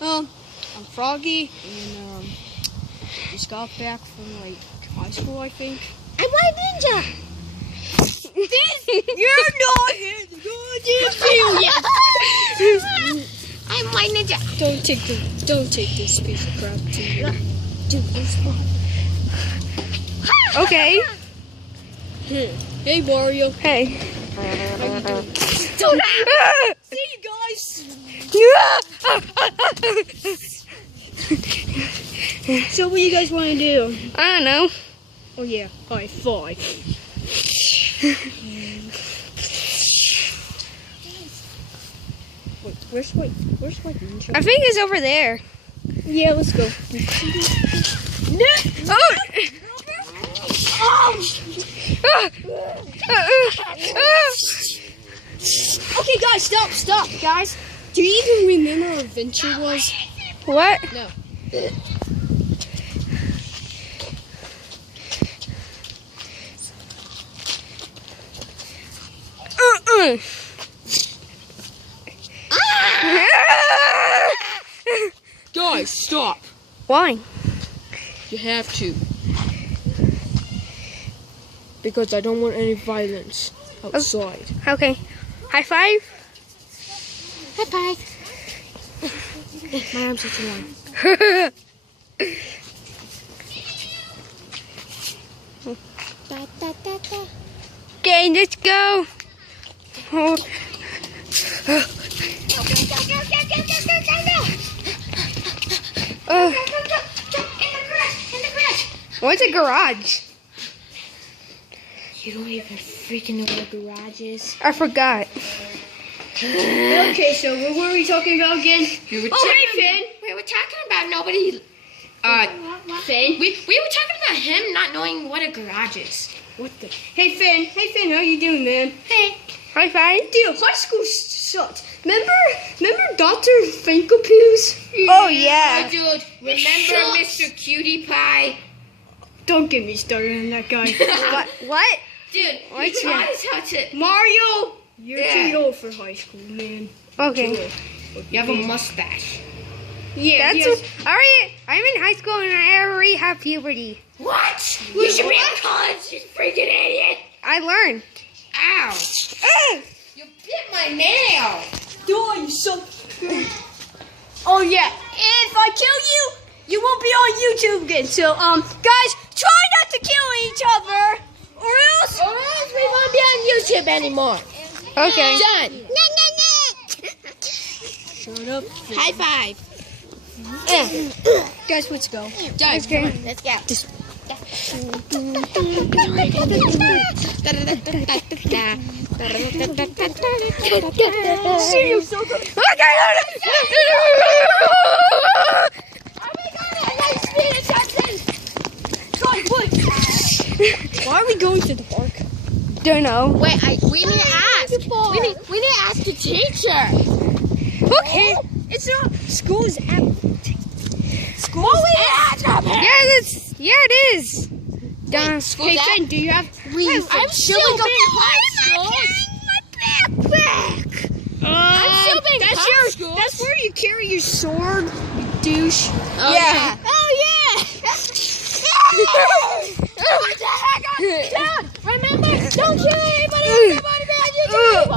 I'm Froggy, and just got back from like high school, I think. I'm White Ninja. You're not in the goddamn I'm White Ninja. Don't take this piece of crap to you. Dude, this one. Okay. Hey Mario. Hey. How you doing? See you guys. So what do you guys want to do? I don't know. Oh yeah, high five. Wait, where's White Ninja? I think it's over there. Yeah, let's go. Okay, guys, stop, guys. Do you even remember what adventure was? What? No. Guys, stop. Why? You have to. Because I don't want any violence outside. Okay. High five. High five. My arms are too long. Okay, let's go. Oh. What's a garage? You don't even freaking know what a garage is. I forgot. Okay, so what were we talking about again? We were talking about nobody. Finn? We were talking about him not knowing what a garage is. What the? Hey Finn, how you doing, man? Hey. High five. Dude, high school sucked. Remember Dr. Finkelpoos? Oh yeah. Dude, remember Mr. Cutie Pie? Don't get me started on that guy. What? Dude, What's he taught us how to. Mario, you're too old for high school, man. Okay. You have a mustache. Yeah, That's I'm in high school and I already have puberty. What? You should be in college, you freaking idiot. I learned. Ow. You bit my nail. Oh, you so. Oh yeah. If I kill you, you won't be on YouTube again. So guys, try not to kill each other, or else we won't be on YouTube anymore. Okay. Done. Shut up. High five. Guys, let's go. Guys, Okay. come on, let's go. See you so good. Why are we going to the park? Don't know. Wait, we need to ask. We need to ask the teacher. Okay. It's not school's at school. Yeah, it is. Done. Hey Finn, do you have I'm still in high school. I'm still in high school. That's where you carry your sword, you douche. Oh, Yeah. Oh yeah. What the heck? Dad, remember, don't kill anybody. Everybody be on YouTube.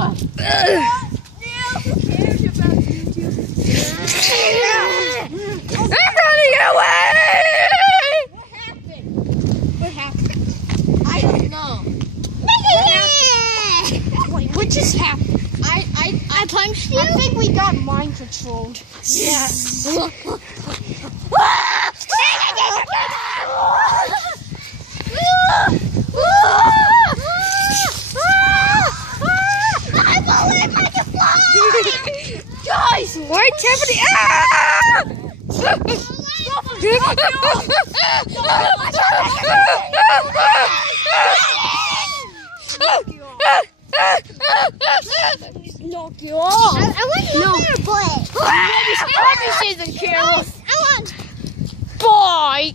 I'm running away. What happened? I don't know. Wait, what just happened? I punched you. I think we got mind controlled. Yeah. I believe I can fly. Guys, what's happening? Knock you off. I want you to play. Obviously, the camera. I want. Bye.